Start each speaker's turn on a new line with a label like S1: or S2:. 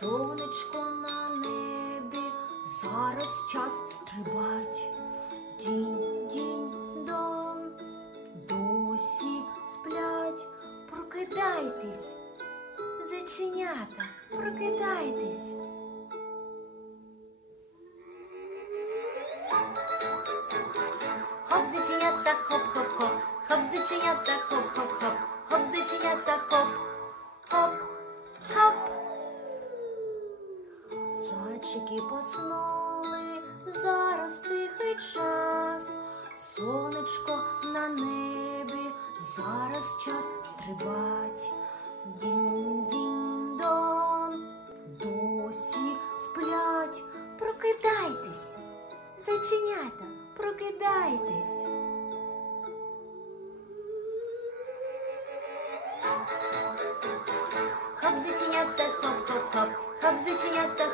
S1: сонечко на небі, зараз час стрибать. Дінь, дінь, дон, досі сплять, прокидайтесь, зачинята прокидайтесь. Хоп, заченята, хоп-хоп-хоп, хоп, заченята, хоп-хоп-хоп, хоп, заченята, хоп, хоп. Садчики поснули, зараз тихий час, сонечко на небі, зараз час стрибать. Дінь-дінь-дон, досі сплять, прокидайтесь, зачинята, прокидайтесь. Хоп, зайченята, хоп-хоп-хоп, хоп, зайченята,